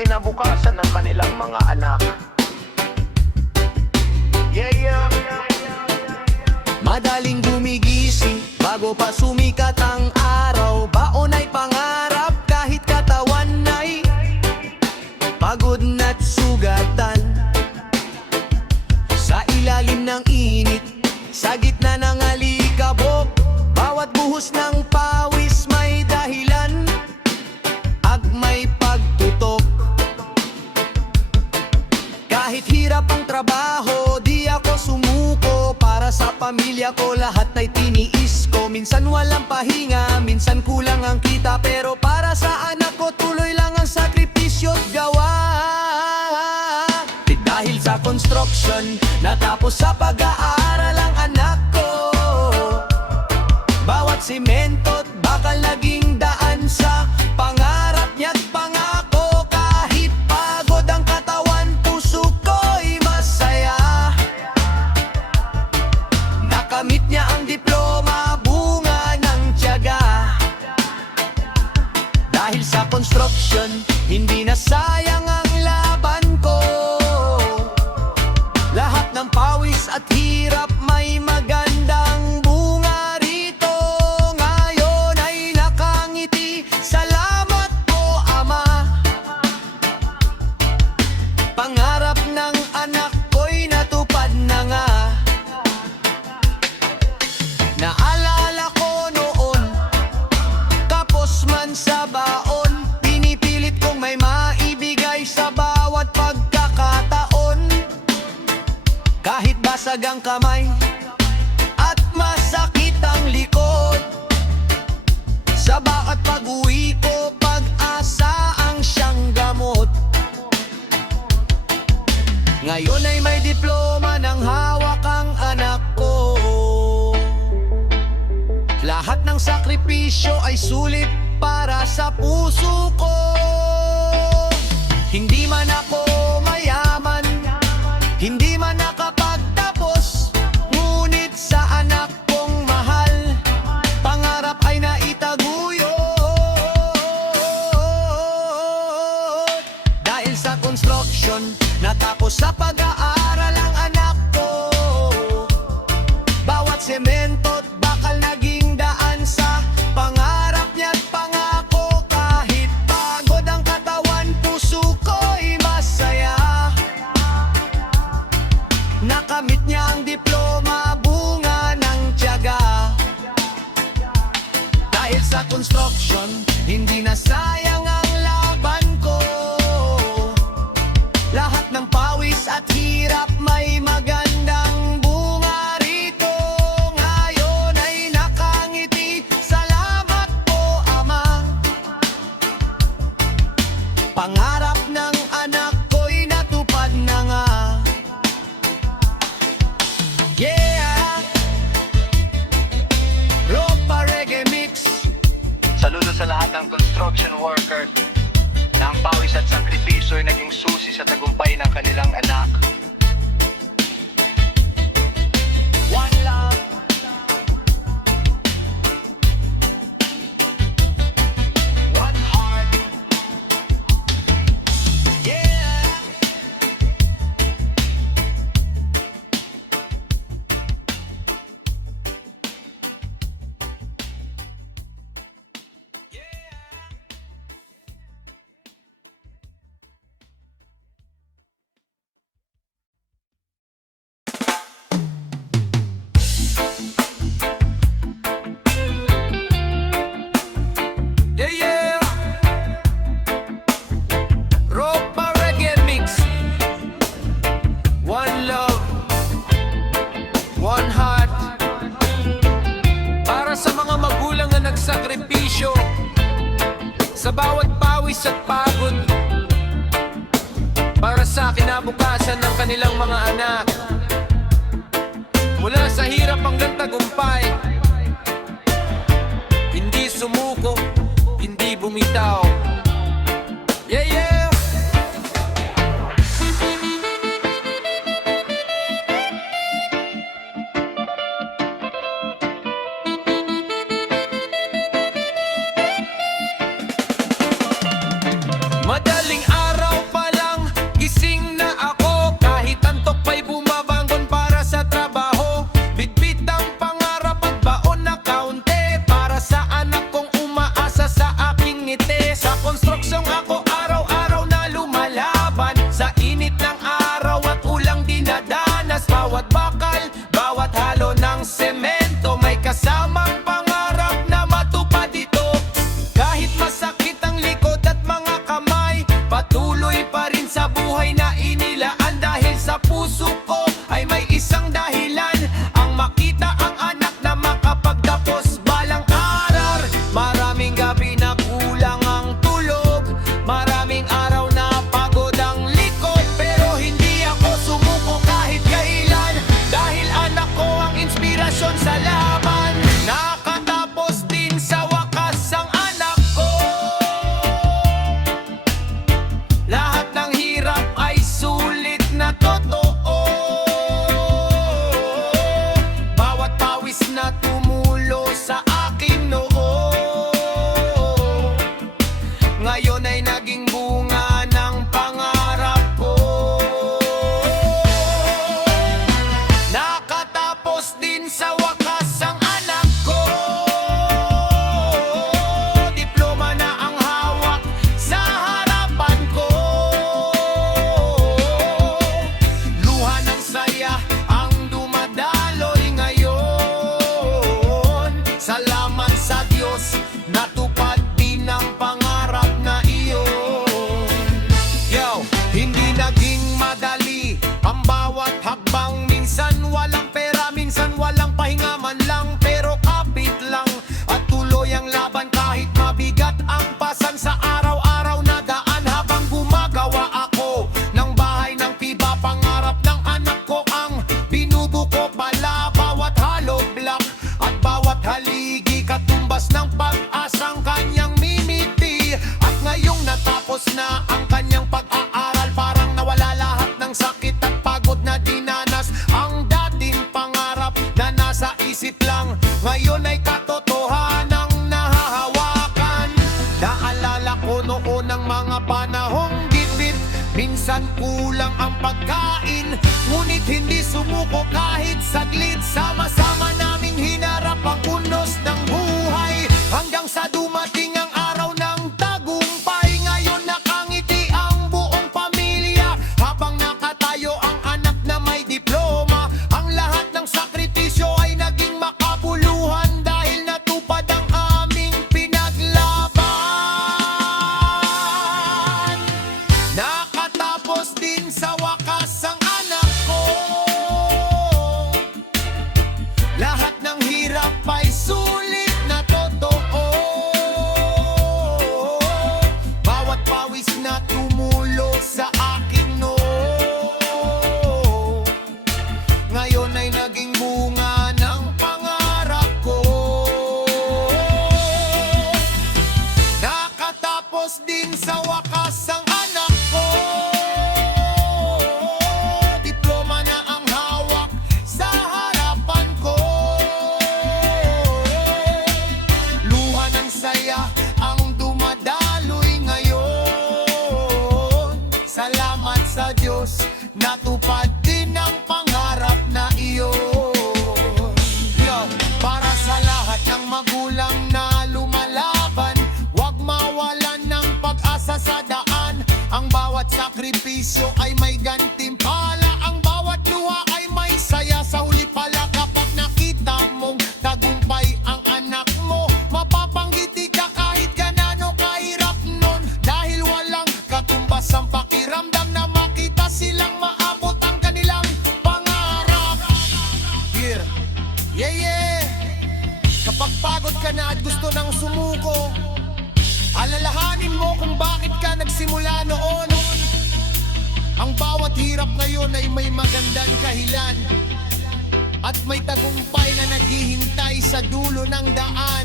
kinabukasan ng kanilang mga anak. Madaling gumigising bago pa sumikat ang araw. Baon ay pangarap kahit katawan ay pagod na't sugatan. Sa ilalim ng init, sa gitna ng alikabok, bawat buhos ng pawis may dahilan at may pagtutok. Kahit hirap ang trabaho, di ako sumuko. Para sa pamilya ko lahat ay tiniis ko. Minsan walang pahinga, minsan kulang ang kita, pero para sa anak ko tuloy lang ang sakripisyo't gawa. Dahil sa construction, natapos sa pag-aaral ang anak ko. Bawat semento't bakal naging daan sa pangarap niya't pangako. Kahit pagod ang katawan, puso ko'y masaya. Nakamit niya ang diploma, bunga ng tiyaga. Dahil sa construction, hindi na sayang ang laban ko. Lahat ng pawis at hirap may magandang bunga rito. Ngayon ay nakangiti, salamat po Ama. Pangarap ng anak ko'y natupad na nga. Naalala ko noon, kapos man sa baon, pinipilit kong may maibigay sa bawat pagkakataon. Kahit basag ang kamay at masakit ang likod, sa bawat pag-uwi ko, pag-asa ang siyang gamot. Ngayon ay may diploma ng hawak ang anak ko. Lahat ng sakripisyo ay sulit para sa puso ko. Hindi man ako mayaman, hindi man nakapagtapos, ngunit sa anak kong mahal, pangarap ay naitaguyod. Dahil sa construction, natapos sa pag-aaral ang anak ko. Bawat semento't bakal naging daan sa pangarap niya't pangako. Kahit pagod ang katawan, puso ko'y masaya. Nakamit niya ang diploma, bunga ng tiyaga. Dahil sa construction, hindi na sayang ang laban ko. Lahat ng pawis at hirap may magandang bunga rito. Ngayon ay nakangiti, salamat po Ama. Pangarap ng anak ko'y natupad na nga. Yeah! Ropa Reggae Mix. Saludo sa lahat ng construction worker na ang pawis at sakripisyo ay naging susi sa tagumpay ng kanilang anak. One love. One heart. Yeah. Yeah, yeah. Ropa Reggae Mix. One love, one heart. Para sa mga magulang na nagsakripisyo sa bawat pawis at pagod, para sa kinabukasan ng kanilang mga anak. Mula sa hirap hanggang tagumpay, hindi sumuko, hindi bumitaw. Yeah, yeah. Madaling araw konstruksyong ako araw-araw na lumalaban sa init ng araw at ulang dinadanas. Bawat bakal, bawat halo ng semento may kasamang pangarap na matupad ito. Kahit masakit ang likod at mga kamay, patuloy pa rin sa buhay na inilaan. Dahil sa puso ko ay may isang dahilan, ang makita ang anak na makapagtapos balang aral. Maraming gabi na kulang ang tulog, maraming araw na pagod ang likod, pero hindi ako sumuko kahit kailan. Dahil anak ko ang inspirasyon sa laban, nakatapos din sa wakas ang anak ko. Lahat ng hirap ay sulit na totoo, bawat pawis na tumulo sa akin noon, ngayon ay naging bunga ng pangarap ko. Nakatapos din sa wakas ang anak ko, diploma na ang hawak sa harapan ko. Luha ng saya ang dumadaloy ngayon. Salamat sa Diyos, natupad din ang pangarap na iyon. Yo, hindi naging madali ang bawat hakbang. Minsan walang pera, minsan walang pahinga man lang, pero kapit lang at tuloy ang laban. Kahit mabigat ang pasan sa araw-araw na daan, habang gumagawa ako ng bahay ng piba, pangarap ng anak ko ang binubuko pala. Bawat hollow block at bawat haligi, katumbas ng pag-asang kanyang miniti. At ngayong natapos na ang kanyang pag-aaral, parang nawala lahat ng sakit at pagod na dinanas. Ang dating pangarap na nasa isip lang, ngayon ay katotohanang nahahawakan. Naalala ko noon ang mga panahong gipit, minsan kulang ang pagkain, ngunit hindi sumuko kahit saglit. Sama-sama naming hinarap ang unos ng buhay, hanggang sa dumating ang araw ng tagumpay. Ngayon nakangiti ang buong pamilya, habang nakatayo ang anak na may diploma. Ang lahat ng sakripisyo ay naging makabuluhan, dahil natupad ang aming pinaglaban. Nakatapos din sa wakas ang anak ko, lahat ng hirap ay sulit na totoo, bawat pawis na tumulo sa akin noon, ngayon ay naging bunga ng pangarap ko. Nakatapos din sa wakas ang anak ko, diploma na ang hawak sa harapan ko. Luha ng saya ang dumadaloy ngayon. Salamat sa Diyos, natupad din ang pangarap na iyon. Yo, para sa lahat ng magulang na lumalaban, wag mawalan ng pag-asa sa daan. Ang bawat sakripisyo ay may gantimpala, ang bawat luha ay may saya sa huli pala. Kapag nakita mong tagumpay ang anak mo, mapapanggiti ka kahit ganano kahirap nun, dahil walang katumbas ang pakiramdam na makita silang maabot ang kanilang pangarap. Yeah, yeah, yeah. Kapag pagod ka na at gusto nang sumuko, alalahanin mo kung bakit ka nagsimula noon. Ang bawat hirap ngayon ay may magandang kahilan, at may tagumpay na naghihintay sa dulo ng daan.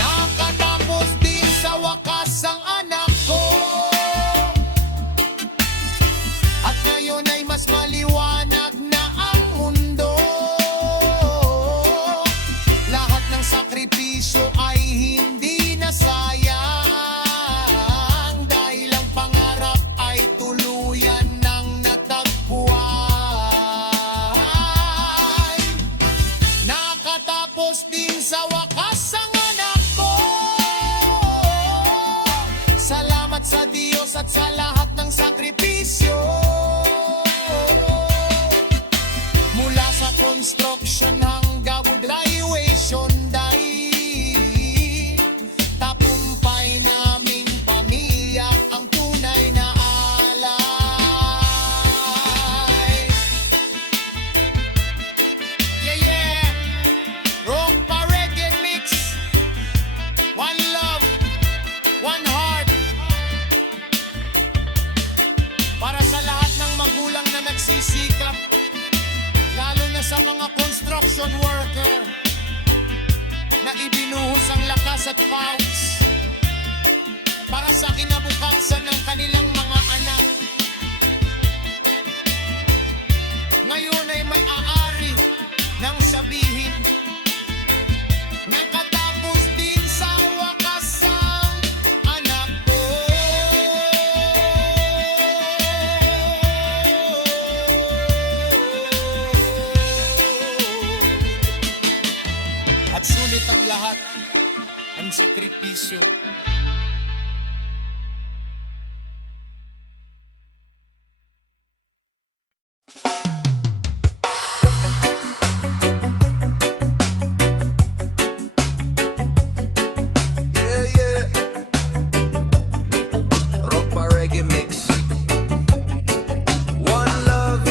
Nakatapos din sa wakas ang anak ko, at ngayon ay mas maliwanag na ang mundo. Lahat ng sakripisyo ay hindi na sayang, dahil ang pangarap ay tuluyan ng natagpuan. sa lahat ng sakripisyo. Mula sa construction hanggang graduation day, tapumpay naming pamilya ang tunay na alay. Yeah, yeah, rock pa reggae mix, one love, one heart. Para sa lahat ng magulang na nagsisikap, lalo na sa mga construction worker na ibinuhos ang lakas at pawis para sa kinabukasan ng kanilang mga anak. Ngayon ay may aari nang sabihin, nakatapos din sa wakas ang anak ko. At sulit ang lahat, ang sakripisyo. Yeah, yeah. Rock pa reggae mix. One love,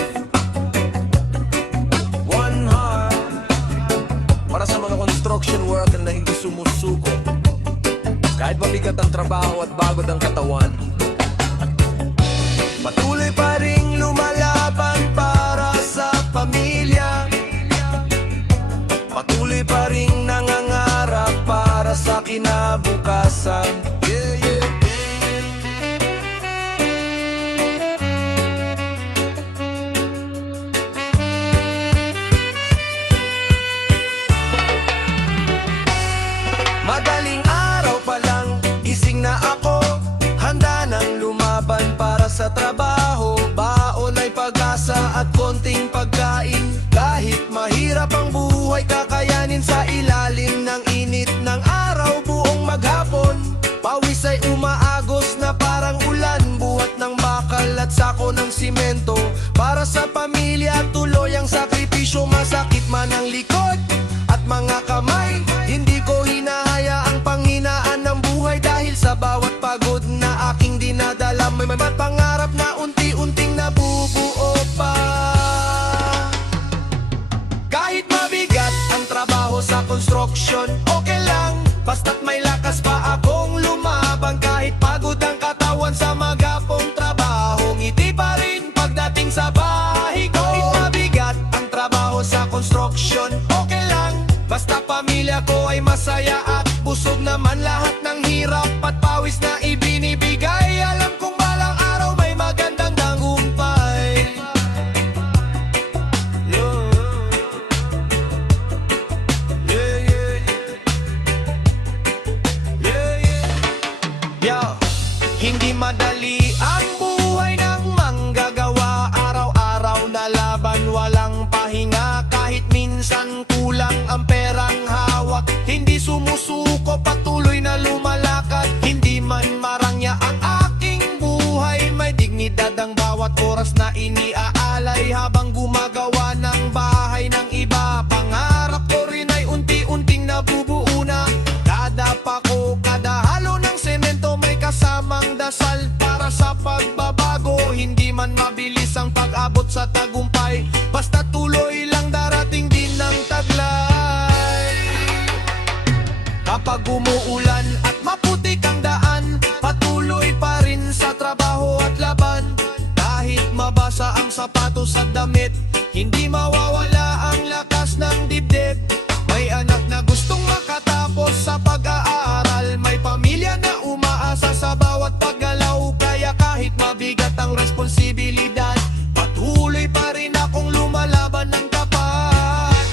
one heart. Para sa mga construction worker na hindi sumusuko, kahit mabigat ang trabaho at bagod ang katawan, patuloy pa ring lumalaban para sa pamilya. Patuloy pa ring nangangarap para sa kinabukasan. Yeah, yeah. Madaling araw pa lang, gising na ako, handa nang lumaban para sa trabaho. Baon ay pag-asa at konting pagkain. Kahit mahirap ang buhay, kakayanin sa ilalim ng init ng araw buong maghapon. Pawis ay umaagos na parang ulan, buhat ng bakal at sako ng simento. Para sa pamilya, tuloy ang sakripisyo, masakit man ang likod at mga kamay. Hindi ko hinahayaang panghinaan ng buhay dahil sa bawat pagod na aking dinadala. May pangarap na unti-unting nabubuo pa. Kahit mabigat ang trabaho sa construction, okay lang, basta't may lakas pa akong lumaban. Kahit pagod ang katawan sa magapong trabaho, ngiti pa rin pagdating sa bahay ko. Kahit mabigat ang trabaho sa construction, okay lang, basta pamilya ko ay masaya at busog naman lahat ng hirap at pawis na ibinibigay. Alam kong balang araw may magandang tagumpay. Yeah, yeah, yeah, yeah. Yeah, hindi madali ang buhay ng manggagawa. Araw-araw na laban, walang pahinga. Kahit minsan kulang ang perang hawak, hindi sumusuko, patuloy na lumalakad. Hindi man marangya ang aking buhay, may dignidad ang bawat oras na iniaalay. Habang gumagawa ng bahay ng iba, pangarap ko rin ay unti-unting nabubuo na. Kada pako, kada halo ng semento, may kasamang dasal para sa pagbabago. Hindi man mabilis ang pag-abot sa tagumpay, basta tuloy lang, darating din ng taglay. Kapag umuulan at maputik ang daan, patuloy pa rin sa trabaho at laban. Kahit mabasa ang sapatos at damit, hindi mawawala ang lakas ng dibdib. May anak na gustong makatapos sa pag-aaral, may pamilya na umaasa sa bawat paggalaw. Kaya kahit mabigat ang responsibilidad, patuloy pa rin akong lumalaban ng tapat.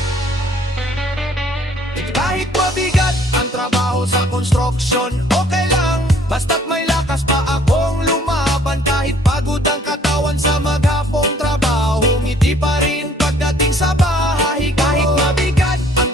Kahit mabigat ang trabaho sa construction, okay lang, basta't may lakas pa akong lumaban. Kahit pagod ang katawan sa maghapong trabaho, ngiti pa rin pagdating sa bahay. Kahit mabigat ang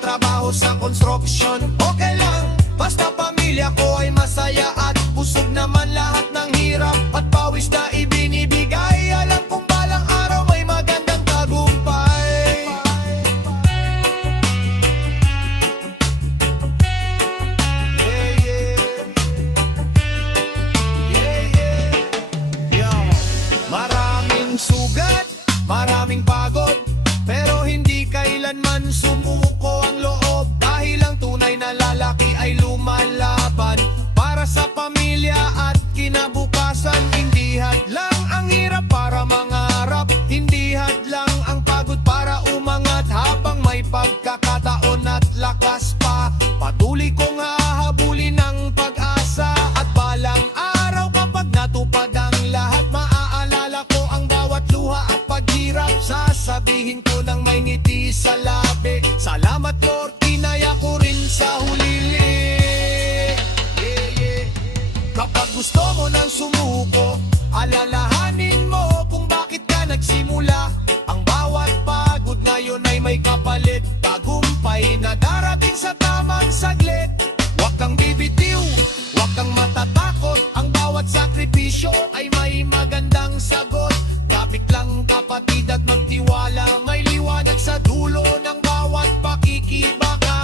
natatakot. Ang bawat sakripisyo ay may magandang sagot. Kapit lang kapatid at magtiwala, may liwanag sa dulo ng bawat pakikibaka.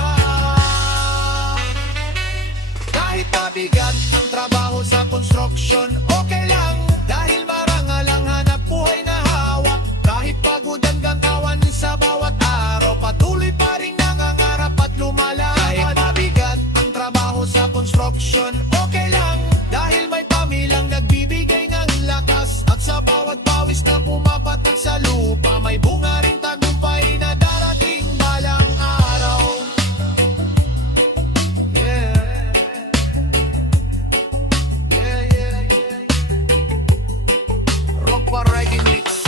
Kahit mabigat ang trabaho sa construction, okay lang, dahil marangal ang hanap buhay na hawak. Kahit pagod ang kawan sa bawat araw, patuloy pa rin nangangarap at lumalakad. Kahit mabigat ang trabaho sa construction, okay lang, dahil may pamilyang nagbibigay ng lakas. At sa bawat pawis na pumapatak sa lupa, may bunga rin tagumpay na darating balang araw. Yeah. Yeah, yeah, yeah. Rock pa reggae mix.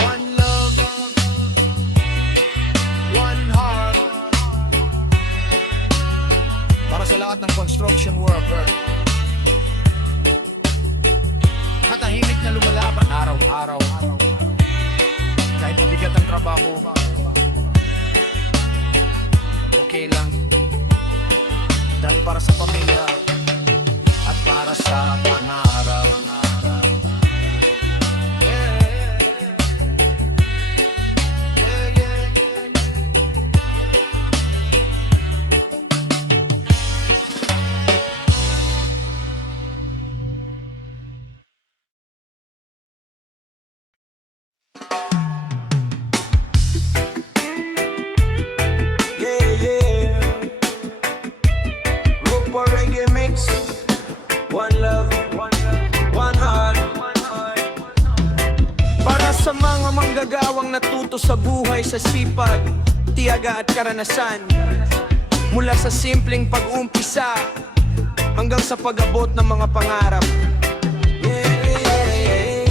One love, one heart. Para sa lahat ng construction worker, katahimik na lumalaban araw-araw. Kahit mabigat ang trabaho, okay lang, dahil para sa pamilya at para sa pangarap. Yeah, yeah, yeah. Yeah, yeah. Rupa reggae mix. One love, one heart. Para sa mga manggagawang natuto sa buhay sa sipag, tiyaga at karanasan. Mula sa simpleng pag-umpisa hanggang sa pag-abot ng mga pangarap. Yeah.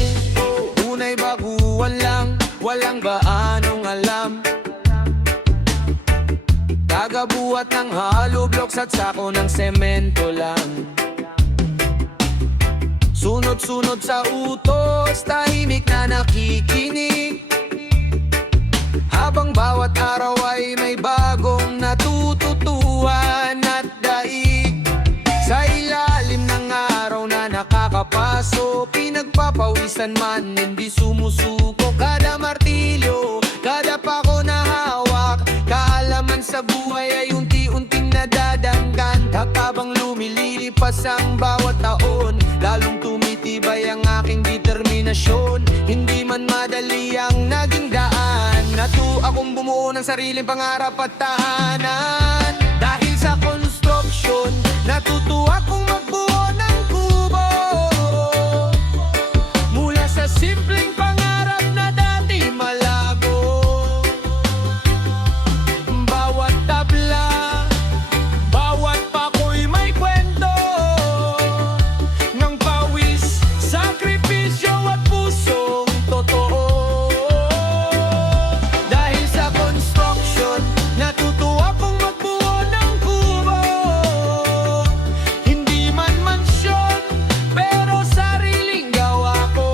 Tunay baguhan lang, walang gaanong alam. Kagabuhat ng hollow blocks at sako ng semento lang. Sunod-sunod sa utos, tahimik na nakikinig. Habang bawat araw ay may bagong natututuhan at daig. Sa ilalim ng araw na nakakapaso, pinagpapawisan man, hindi sumusuko. Kada martilyo, kada pako na hawak, kaalaman sa buhay ay unti-unting nadadanggan. At habang lumilipas ang bawat taon, lalong tumitibay ang aking determinasyon. Hindi man madali ang naging daan, natuto akong bumuo ng sariling pangarap at tahanan. Dahil sa construction, natuto akong magbuo ng kubo. Mula sa simpleng pangarap na dati malabo. Bawat tabla, bawat pako'y may kwento ng pawis, sakripisyo at pusong totoo. Dahil sa construction, natuto akong magbuo ng kubo. Hindi man mansyon, pero sariling gawa ko.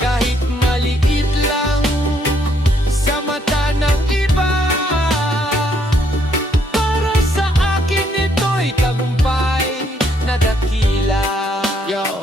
Kahit maliit lang sa mata ng iba, para sa akin ito'y tagumpay na dakila. Yo.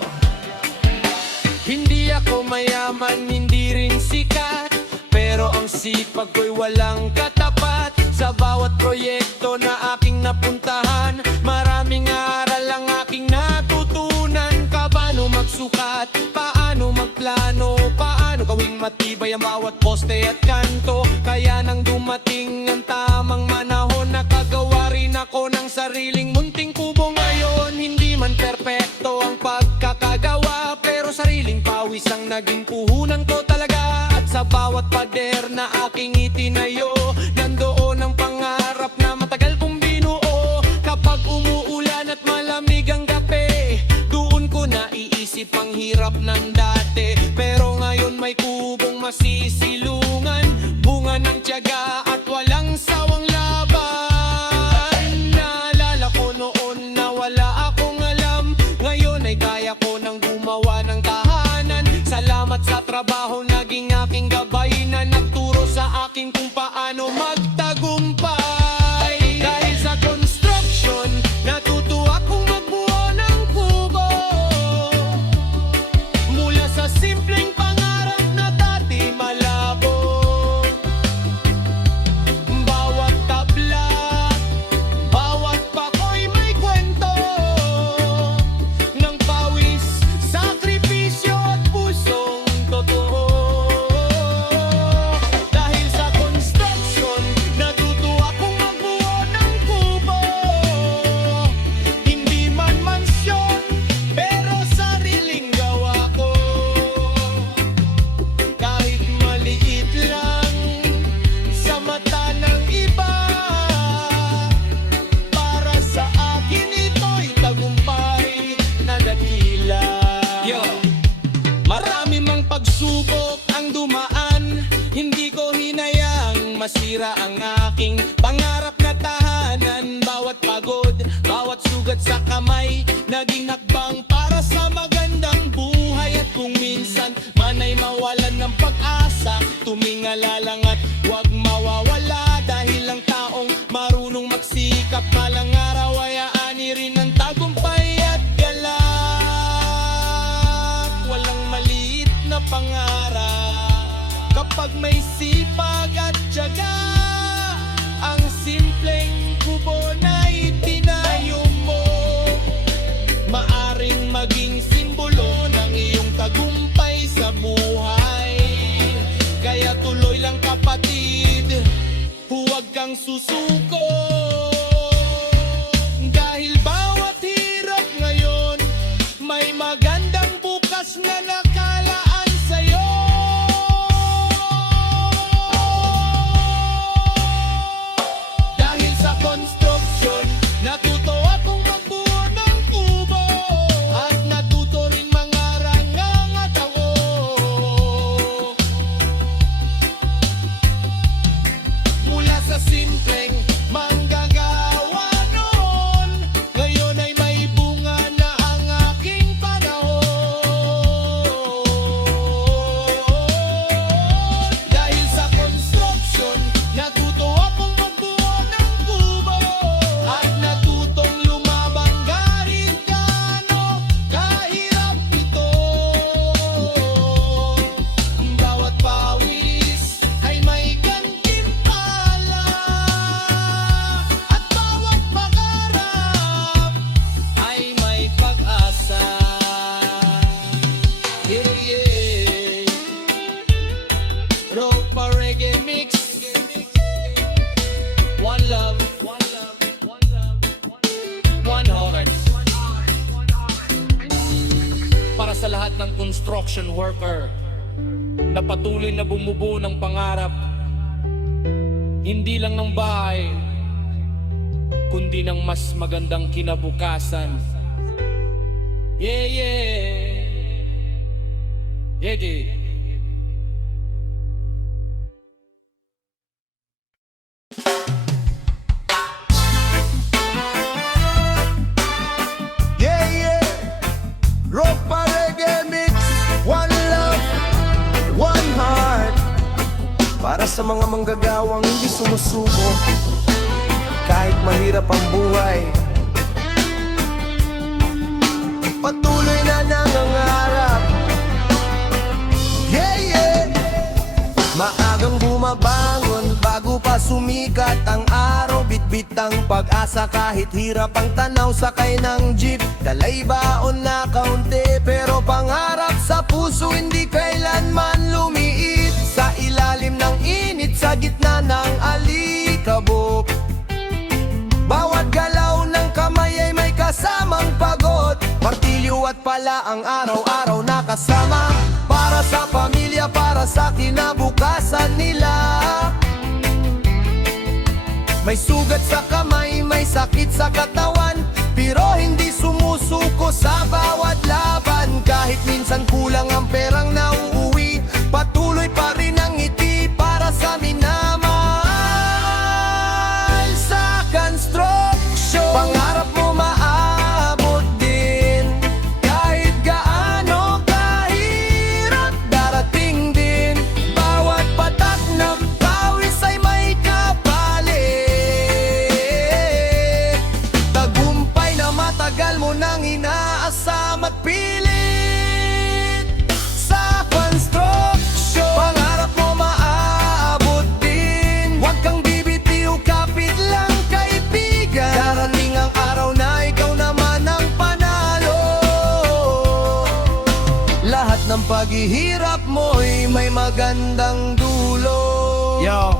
Hindi ako mayaman, hindi rin sikat, pero ang sipag ko'y walang katapat. Sa bawat proyekto na aking napuntahan, maraming aral ang aking natutunan. Paano magsukat, paano magplano, paano gawing matibay ang bawat poste at kanto. Kaya nang dumating ang tamang manahon, nakagawa rin ako ng sariling munting kubo ngayon. Hindi man perpekto ang pagkakagawa, pero sariling pawis ang naging puhunan ko talaga. At sa bawat pader na aking itinayo, nandoon ang pangarap na matagal kong binuo. Kapag umuulan at malamig ang gabi, doon ko naiisip ang hirap ng dati. Pero ngayon may kubong masisilungan, bunga ng tiyaga at walang sawang laban. Naalala ko noon na wala akong alam, ngayon ay kaya ko nang gumawa ng tahanan. Salamat sa trabaho, naging aking gabay na nagturo sa akin kung paano magtagumpay. Dahil sa construction, sa kamay, naging hakbang para sa magandang buhay. At kung minsan man ay mawalan ng pag-asa, tumingala lang at huwag mawawala. Dahil ang taong marunong magsikap, malang araw ay aani rin ng tagumpay at galak. Walang maliit na pangarap kapag may sipag at tiyaga. Ang simpleng kubo na itinayo mo, maaring maging simbolo ng iyong tagumpay sa buhay. Kaya tuloy lang kapatid, huwag kang susuko. Dahil bawat hirap ngayon, may magandang bukas na nakalaan sa'yo. Dahil sa construction, natuto akong magbuo ng kubo, at natuto rin mangarang at ako. Mula sa simpleng manggagawa noon, ngayon ay may bunga na ang aking panahon. Dahil sa construction, natuto akong magbuo ng kubo, at natutong lumabang kahit gaano kahirap ito. Bawat pawis ay may gantimpala, at bawat pangarap ay may pag-asa. Yeah, yeah. Rock pa reggae mix. One love, one love, one love, one heart. Para sa lahat ng construction worker na patuloy na bumubuo ng pangarap, hindi lang ng bahay, kundi ng mas magandang kinabukasan. Yeah, yeah. Yeah, yeah. Yeah, yeah. Rock pa reggae mix. One love, one heart. Para sa mga manggagawang hindi sumusuko kahit mahirap ang buhay, patuloy na nangangarap. Yeah, yeah. Maagang bumabangon bago pa sumikat ang araw, bitbit ang pag-asa kahit hirap ang tanaw. Sakay ng jeep, dalay baon na kaunti, pero pangarap sa puso hindi kailanman lumiit. Sa ilalim ng init, sa gitna ng alikabok, bawat galaw ng kamay ay may kasamang pagod. Martilyo at pala ang araw-araw nakasama, para sa pamilya, para sa kinabukasan nila. May sugat sa kamay, may sakit sa katawan, pero hindi sumusuko sa bawat laban. Kahit minsan kulang ang perang nauuwi, patuloy pa rin ang ngiti para sa minamahal. Sa construction, pangarap mo maabot din, kahit gaano kahirap darating din. Bawat patak ng pawis ay may kapalit, tagumpay na matagal mo nang inaasam at pilit. Sa construction, pangarap mo maaabot din, huwag kang bibitiw, kapit lang kaibigan. Darating ang araw na ikaw naman ang panalo. Lahat ng paghihirap mo'y may magandang dulo. Yo,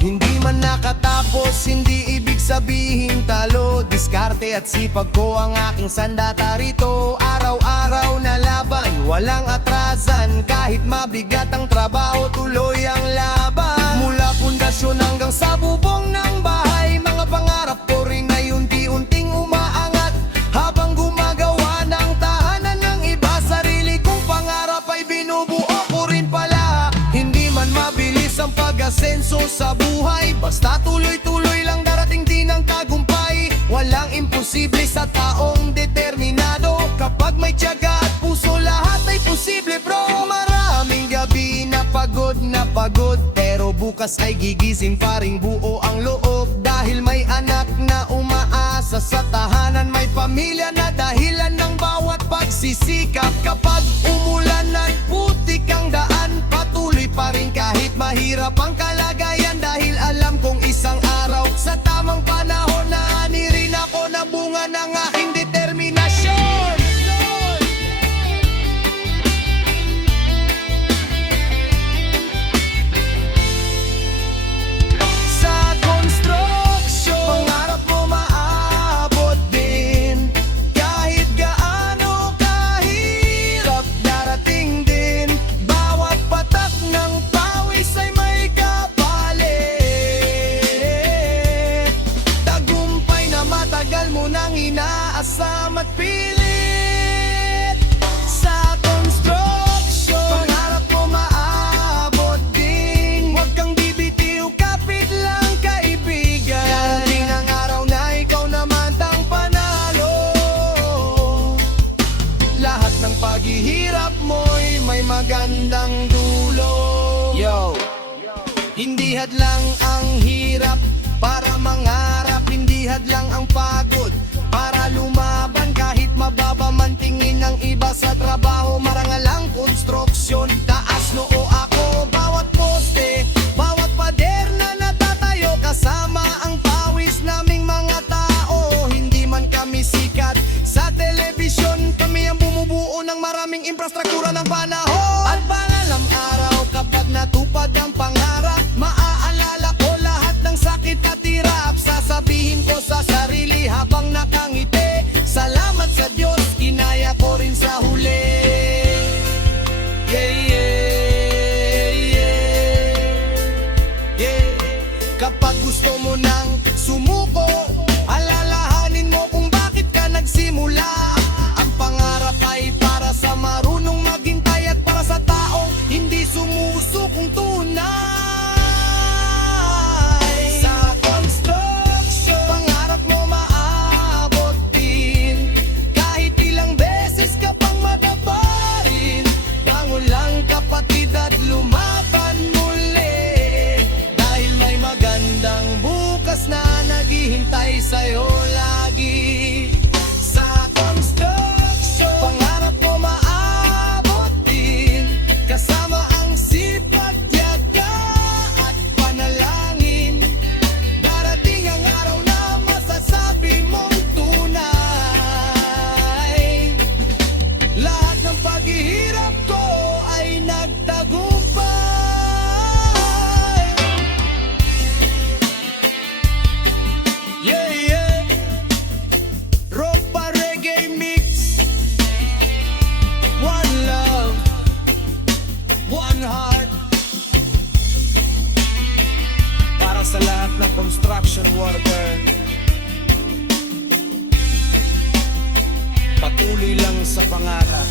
hindi man nakatapos, hindi ibig sabihin talo. Diskarte at sipag ko ang aking sandata rito. Araw-araw na laban, walang atrasan. Kahit mabigat ang trabaho, tuloy ang laban. Mula pundasyon hanggang sa bubong ng bahay, mga pangarap ko rin ay unti-unting umaangat. Habang gumagawa ng tahanan ng iba, sarili kong pangarap ay binubuo ko rin pala. Hindi man mabilis ang pag-asenso sa buhay, basta tuloy-tuloy lang darating din ang tagumpay. Walang imposible posible sa taong determinado. Kapag may tiyaga at puso, lahat ay posible bro. Maraming gabi na pagod, pero bukas ay gigising pa ring buo ang loob. Dahil may anak na umaasa sa tahanan, may pamilya na dahilan ng bawat pagsisikap. Kapag umulan at putik ang daan, patuloy pa rin kahit mahirap ang kalagayan. Dahil alam kong isang araw sa tamang panahon na ani rin ako na bunga ng aking determinasyon. Sa construction, pangarap mo maabot din. Kahit gaano kahirap, darating din. Bawat patak ng pawis ay may kapalit. Tagumpay na matagal mo nang inaasam at pilit. Sa construction, pangarap mo maabot din. Huwag kang bibitiw, kapit lang kaibigan. Darating ang araw na ikaw naman tang panalo. Lahat ng paghihirap mo'y may magandang dulo. Yo! Hindi hadlang ang hirap para mangarap, hindi hadlang ang pagod para lumaban. Kahit mababa man tingin ng iba sa trabaho, marangal ang konstruksyon. Taas noo ako, bawat poste, bawat pader na natatayo, kasama ang pawis naming mga tao. Hindi man kami sikat sa telebisyon, kami ang bumubuo ng maraming infrastruktura ng panahon. At banalang araw kapag natupad ang pangarap, maaalala ko lahat ng sakit at hirap. Sasabihin ko sa sarili habang nakangiti, salamat sa Diyos, kinaya ko rin sa huli. Yeah, yeah, yeah, yeah. Kapag gusto mo nang sumuko, alalahanin mo kung bakit ka nagsimula. Ang pangarap ay para sa marunong maghintay at para sa taong hindi sumusukong tunay. Sa construction, pangarap mo maabot din. Kahit ilang beses ka pang madabarin, bangon lang kapatid at lumaban muli. Dahil may magandang bukas na naghihintay sa'yo lagi. Sa construction, pangarap mo maabot din. Kasama ang sipag, tiyaga at panalangin. Darating ang araw na masasabi mong tunay. Lahat ng paghihirap ko ay nagtagumpay. Yeah, yeah. Ropa Reggae Mix. One love, one heart. Para sa lahat ng construction worker, patuloy lang sa pangarap.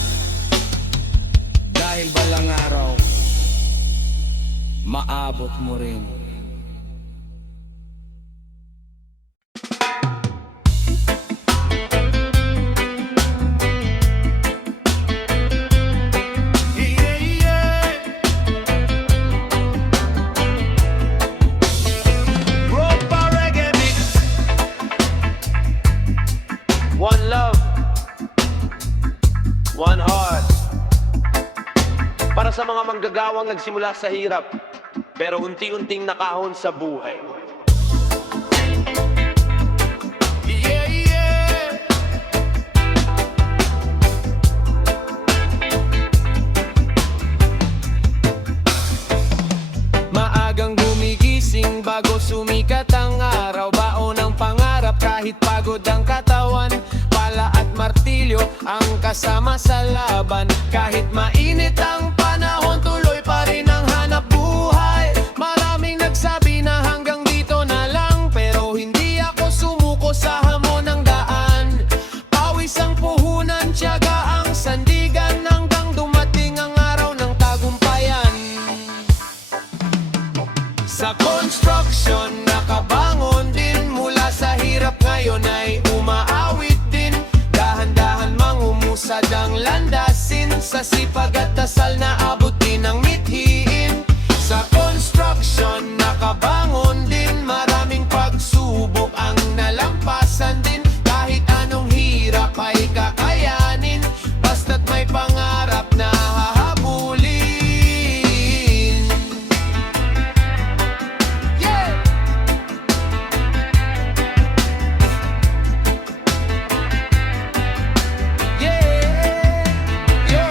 Dahil balang araw, maabot mo rin. Yeah, yeah. Ropa Reggae Mix. One love, one heart. Para sa mga manggagawang nagsimula sa hirap, pero unti-unting nakahon sa buhay. Yeah, yeah. Maagang gumigising bago sumikat ang araw, baon ang pangarap kahit pagod ang katawan. Pala at martilyo ang kasama sa laban. Kahit mainit ang panahon, tuloy pa rin ang hanap buhay. Maraming nagsabi na hanggang dito na lang, pero hindi ako sumuko sa hamon ng daan. Pawis ang puhunan, tiyaga ang sandigan, hanggang dumating ang araw ng tagumpayan. Sa construction, nakabangon din mula sa hirap, ngayon ay umaaw dasal na abutin ang mithiin. Sa construction nakabangon din, maraming pagsubok ang nalampasan din. Kahit anong hirap ay kakayanin, basta't may pangarap na hahabulin. Yeah! Yeah! Yo!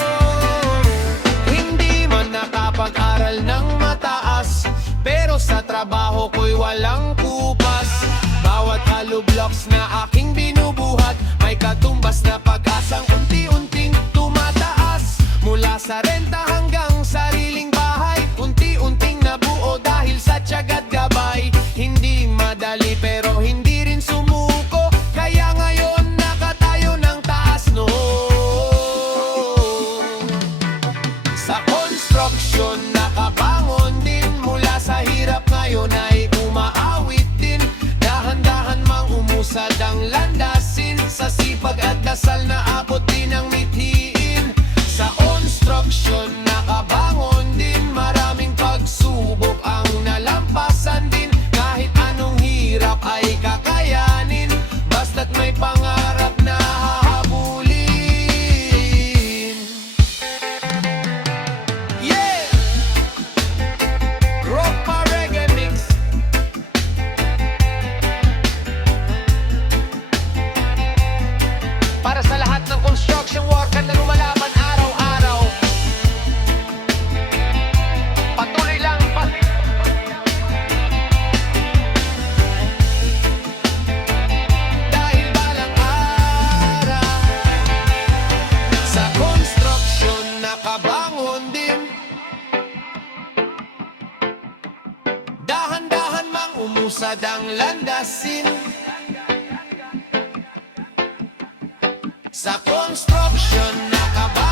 Hindi man nakapag-aral ng mataas, pero sa trabaho ko'y walang kupas. Bawat hollow blocks na aking binubuhat, may katumbas na pag-asang unti-unting tumataas. Mula sa renta hanggang sariling bahay, unti-unting nabuo dahil sa tiyaga't gabay. Hindi madali pero hindi rin sumuko, kaya ngayon nakatayo ng taas no. Sa construction nakabangon din, mula sa hirap ngayon ay umaawit din. Dahan-dahan mang umusad ang landasin, sa sipag at dasal na abot din ang mithiin. Sa construction nakabangon din, maraming pagsubok ang nalampasan din. Kahit anong hirap ay kakayanin, basta't may pangarap na hahabulin. Yeah! Rock my reggae mix. Para sa lahat ng construction worker na lumalaban araw-araw, patuloy lang dahil balang araw. Sa construction nakabangon din, dahan-dahan mang umusad ang landasin. Sa construction nakabangon